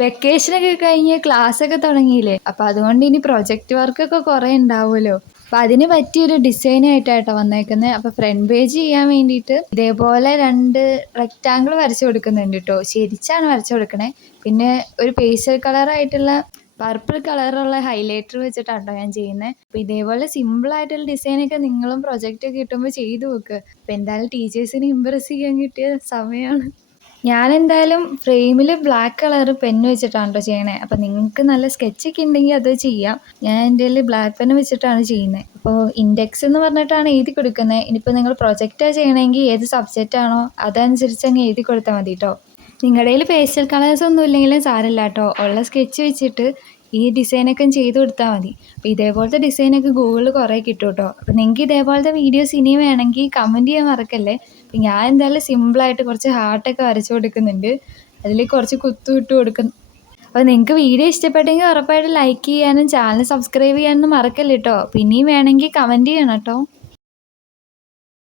വെക്കേഷനൊക്കെ കഴിഞ്ഞ് ക്ലാസ്സൊക്കെ തുടങ്ങിയില്ലേ? അപ്പൊ അതുകൊണ്ട് ഇനി പ്രൊജക്ട് വർക്കൊക്കെ കുറെ ഉണ്ടാവുമല്ലോ. അപ്പൊ അതിന് പറ്റിയൊരു ഡിസൈനായിട്ടാട്ടോ വന്നേക്കുന്നത്. അപ്പൊ ഫ്രണ്ട് പേജ് ചെയ്യാൻ വേണ്ടിയിട്ട് ഇതേപോലെ 2 റെക്റ്റാങ്കിൾ വരച്ചു കൊടുക്കുന്നുണ്ട് കേട്ടോ. ശരിച്ചാണ് വരച്ചു കൊടുക്കണേ. പിന്നെ ഒരു പേസ്റ്റൽ കളറായിട്ടുള്ള പർപ്പിൾ കളറുള്ള ഹൈലൈറ്റർ വെച്ചിട്ടാട്ടോ ഞാൻ ചെയ്യുന്നത്. അപ്പൊ ഇതേപോലെ സിമ്പിൾ ആയിട്ടുള്ള ഡിസൈനൊക്കെ നിങ്ങളും പ്രൊജക്റ്റ് ഒക്കെ കിട്ടുമ്പോൾ ചെയ്തു നോക്ക്. അപ്പൊ എന്തായാലും ടീച്ചേഴ്സിനെ ഇമ്പ്രസ് ചെയ്യാൻ കിട്ടിയ സമയമാണ്. ഞാനെന്തായാലും ഫ്രെയിമിൽ ബ്ലാക്ക് കളർ പെന്ന് വെച്ചിട്ടാണ് കേട്ടോ ചെയ്യണേ. അപ്പം നിങ്ങൾക്ക് നല്ല സ്കെച്ചൊക്കെ ഉണ്ടെങ്കിൽ അത് ചെയ്യാം. ഞാൻ എൻ്റെ കയ്യിൽ ബ്ലാക്ക് പെന്ന് വെച്ചിട്ടാണ് ചെയ്യുന്നത്. അപ്പോൾ ഇൻഡെക്സ് എന്ന് പറഞ്ഞിട്ടാണ് എഴുതി കൊടുക്കുന്നത്. ഇനിയിപ്പോൾ നിങ്ങൾ പ്രൊജക്റ്റാണ് ചെയ്യണമെങ്കിൽ ഏത് സബ്ജക്റ്റ് ആണോ അതനുസരിച്ച് അങ്ങ് എഴുതി കൊടുത്താൽ മതി കേട്ടോ. നിങ്ങളുടെ കയ്യിൽ പേസ്റ്റൽ കളേഴ്സ് ഒന്നും ഇല്ലെങ്കിലും സാരമില്ല കേട്ടോ. ഉള്ള സ്കെച്ച് വെച്ചിട്ട് ഈ ഡിസൈനൊക്കെ ചെയ്ത് കൊടുത്താൽ മതി. അപ്പോൾ ഇതേപോലത്തെ ഡിസൈനൊക്കെ ഗൂഗിളിൽ കുറേ കിട്ടും കേട്ടോ. അപ്പോൾ നിങ്ങൾക്ക് ഇതേപോലത്തെ വീഡിയോസ് ഇനിയും വേണമെങ്കിൽ കമൻറ്റ് ചെയ്യാൻ മറക്കല്ലേ. അപ്പം ഞാൻ എന്തായാലും സിമ്പിളായിട്ട് കുറച്ച് ഹാർട്ടൊക്കെ വരച്ചു കൊടുക്കുന്നുണ്ട്. അതിൽ കുറച്ച് കുത്തു ഇട്ട് കൊടുക്കുന്നു. അപ്പോൾ നിങ്ങൾക്ക് വീഡിയോ ഇഷ്ടപ്പെട്ടെങ്കിൽ ഉറപ്പായിട്ട് ലൈക്ക് ചെയ്യാനും ചാനൽ സബ്സ്ക്രൈബ് ചെയ്യാനൊന്നും മറക്കല്ല കേട്ടോ. പിന്നെയും വേണമെങ്കിൽ കമൻറ്റ് ചെയ്യണം കേട്ടോ.